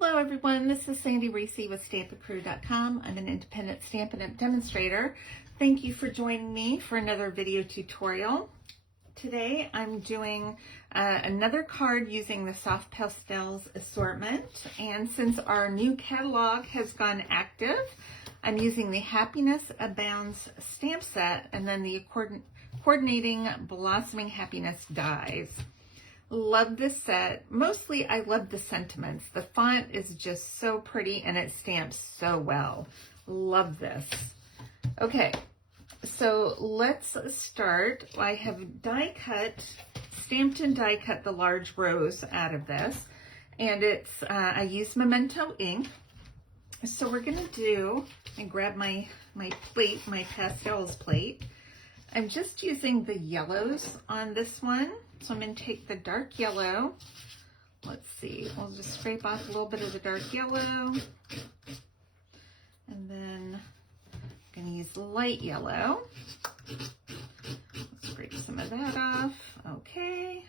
Hello everyone, this is Sandy Reese with StampinCrew.com. I'm an independent Stampin' Up! Demonstrator. Thank you for joining me for another video tutorial. Today I'm doing another card using the Soft Pastels assortment, and since our new catalog has gone active, I'm using the Happiness Abounds stamp set and then the coordinating Blossoming Happiness dies. Love this set. Mostly I love the sentiments. The font is just so pretty and it stamps so well. Love this. Okay, so let's start. I have stamped and die cut the large rose out of this, and it's I used Memento ink. So we're gonna do, and grab my plate, my Pastels plate. I'm just using the yellows on this one. So I'm going to take the dark yellow. Let's see, we'll just scrape off a little bit of the dark yellow. And then I'm going to use the light yellow. Scrape some of that off. Okay.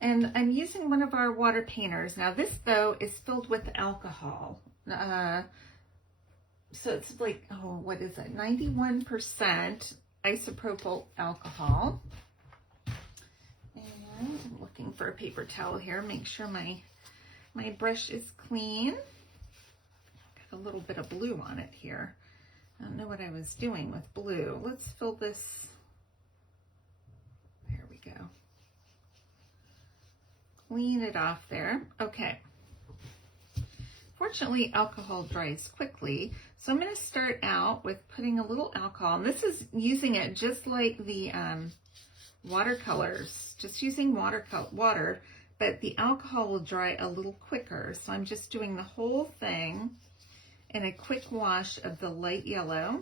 And I'm using one of our water painters. Now this, though, is filled with alcohol. So it's like, oh, what is it? 91% isopropyl alcohol. And I'm looking for a paper towel here. Make sure my brush is clean. Got a little bit of blue on it here. I don't know what I was doing with blue. Let's fill this. There we go. Clean it off there. Okay. Fortunately, alcohol dries quickly, so I'm going to start out with putting a little alcohol. And this is using it just like the watercolors, just using water, but the alcohol will dry a little quicker. So I'm just doing the whole thing in a quick wash of the light yellow.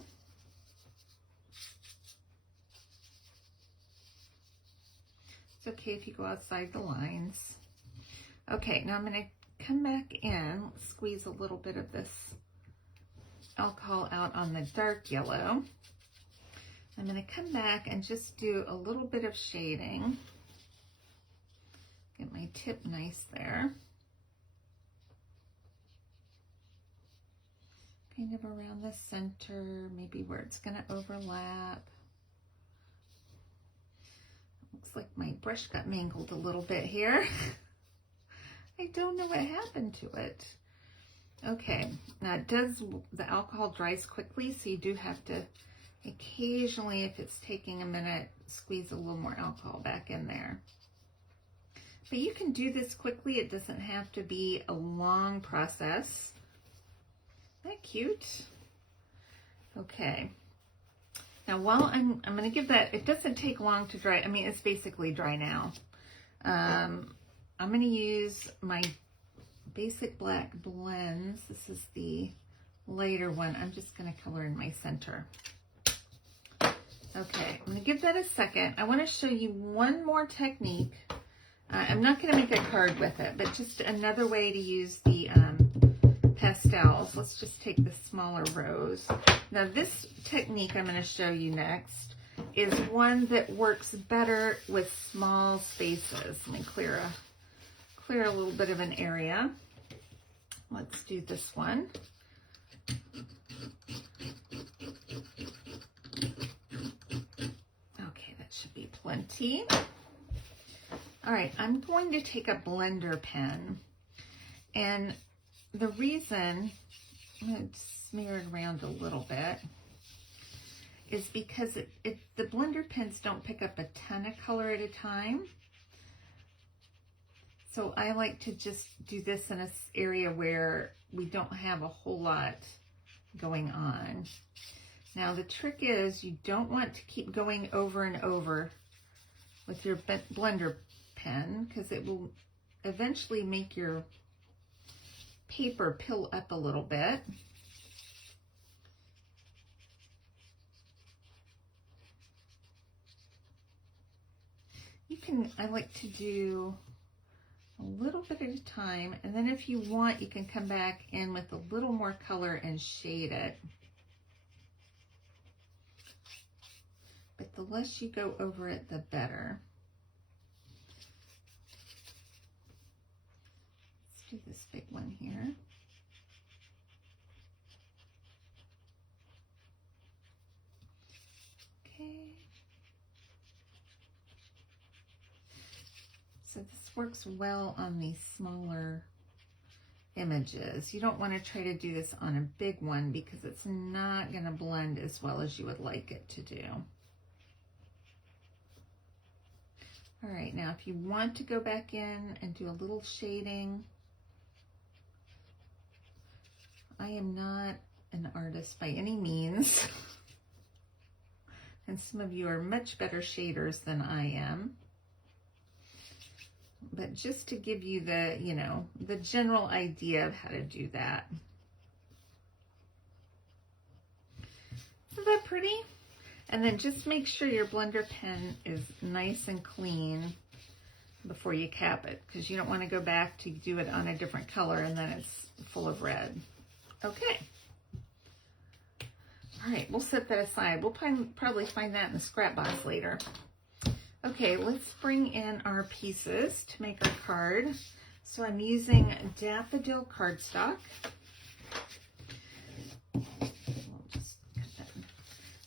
It's okay if you go outside the lines. Okay, now I'm going to come back in, squeeze a little bit of this alcohol out on the dark yellow. I'm going to come back and just do a little bit of shading. Get my tip nice there. Kind of around the center, maybe where it's going to overlap. Looks like my brush got mangled a little bit here. I don't know what happened to it. Okay, now the alcohol dries quickly, so you do have to occasionally, if it's taking a minute, squeeze a little more alcohol back in there. But you can do this quickly. It doesn't have to be a long process. Isn't that cute? Okay. Now while I'm going to give that, it doesn't take long to dry. I mean, it's basically dry now. I'm going to use my basic black blends. This is the lighter one. I'm just going to color in my center. Okay, I'm going to give that a second. I want to show you one more technique. I'm not going to make a card with it, but just another way to use the pastels. Let's just take the smaller rose. Now this technique I'm going to show you next is one that works better with small spaces. Let me clear a little bit of an area. Let's do this one. Okay, that should be plenty. All right, I'm going to take a blender pen, and the reason I'm going to smear it around a little bit is because the blender pens don't pick up a ton of color at a time. So I like to just do this in an area where we don't have a whole lot going on. Now the trick is you don't want to keep going over and over with your blender pen, because it will eventually make your paper pill up a little bit. I like to do a little bit at a time, and then if you want, you can come back in with a little more color and shade it. But the less you go over it, the better. do this big one here. Okay. So this works well on these smaller images. You don't want to try to do this on a big one because it's not going to blend as well as you would like it to do. All right, now if you want to go back in and do a little shading, I am not an artist by any means, and some of you are much better shaders than I am. But just to give you the, you know, the general idea of how to do that. Isn't that pretty? And then just make sure your blender pen is nice and clean before you cap it, because you don't want to go back to do it on a different color and then it's full of red. Okay. All right, we'll set that aside. We'll probably find that in the scrap box later. Okay, let's bring in our pieces to make our card. So I'm using daffodil cardstock. We'll just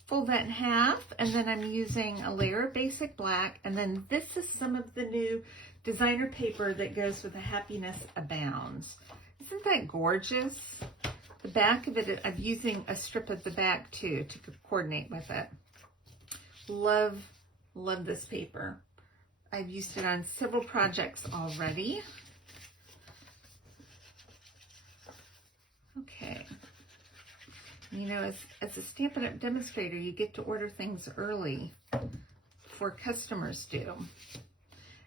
fold that in half, and then I'm using a layer of basic black, and then this is some of the new designer paper that goes with the Happiness Abounds. Isn't that gorgeous? The back of it, I'm using a strip of the back too to coordinate with it. Love this paper. I've used it on several projects already. Okay. You know, as a Stampin' Up! Demonstrator, you get to order things early before customers do.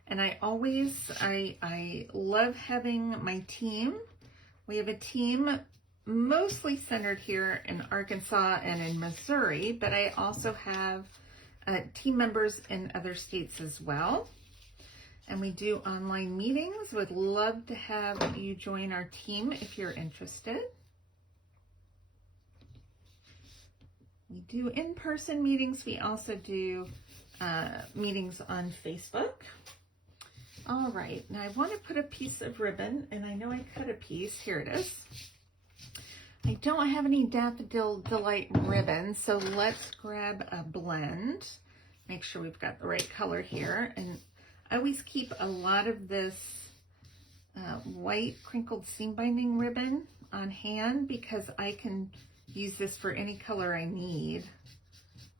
And I love having my team. We have a team mostly centered here in Arkansas and in Missouri, but I also have team members in other states as well. And we do online meetings. Would love to have you join our team if you're interested. We do in-person meetings. We also do meetings on Facebook. All right, now I want to put a piece of ribbon, and I know I cut a piece. Here it is. I don't have any Daffodil Delight ribbon, so let's grab a blend. Make sure we've got the right color here. And I always keep a lot of this white crinkled seam binding ribbon on hand because I can use this for any color I need.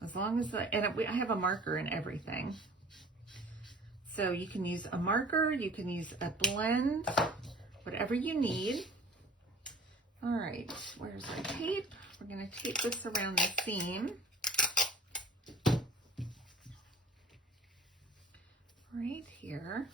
As long as, I have a marker and everything. So you can use a marker, you can use a blend, whatever you need. All right, where's our tape? We're going to tape this around the seam. Right here.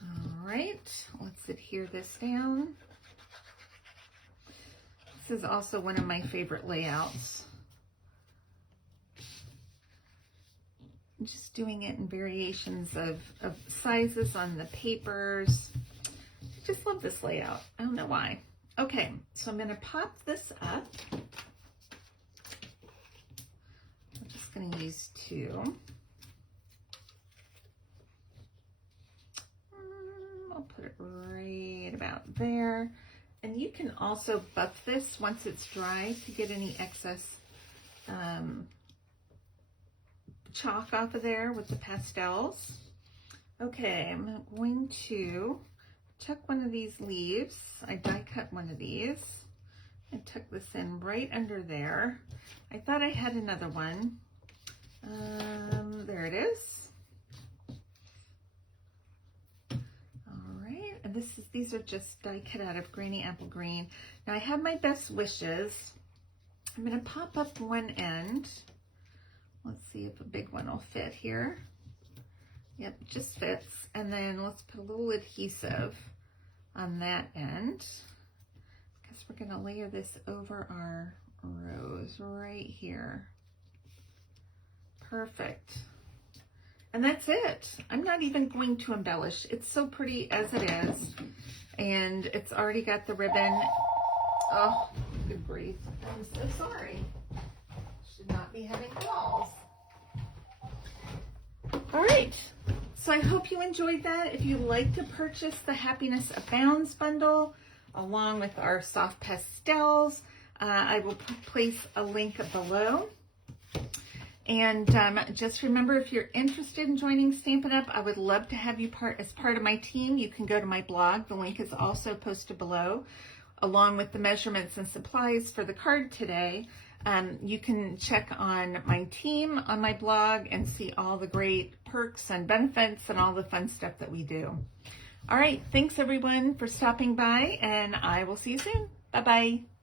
All right, let's adhere this down. This is also one of my favorite layouts. I'm just doing it in variations of sizes on the papers. I just love this layout. I don't know why. Okay, so I'm going to pop this up. I'm just going to use two. I'll put it right about there. And you can also buff this once it's dry to get any excess chalk off of there with the pastels. Okay, I'm going to tuck one of these leaves. I die cut one of these and tuck this in right under there. I thought I had another one. There it is. All right, and these are just die cut out of Granny Apple Green. Now I have my best wishes. I'm going to pop up one end. Let's see if a big one will fit here. Yep, it just fits. And then let's put a little adhesive on that end because we're going to layer this over our rose right here. Perfect. And that's it. I'm not even going to embellish. It's so pretty as it is. And it's already got the ribbon. Oh, good grief. I'm so sorry. Should not be be having balls. All right, so I hope you enjoyed that. If you'd like to purchase the Happiness Abounds bundle along with our soft pastels, I will place a link below. And just remember, if you're interested in joining Stampin' Up, I would love to have you as part of my team. You can go to my blog. The link is also posted below, along with the measurements and supplies for the card today. You can check on my team on my blog and see all the great perks and benefits and all the fun stuff that we do. All right, thanks everyone for stopping by, and I will see you soon. Bye-bye.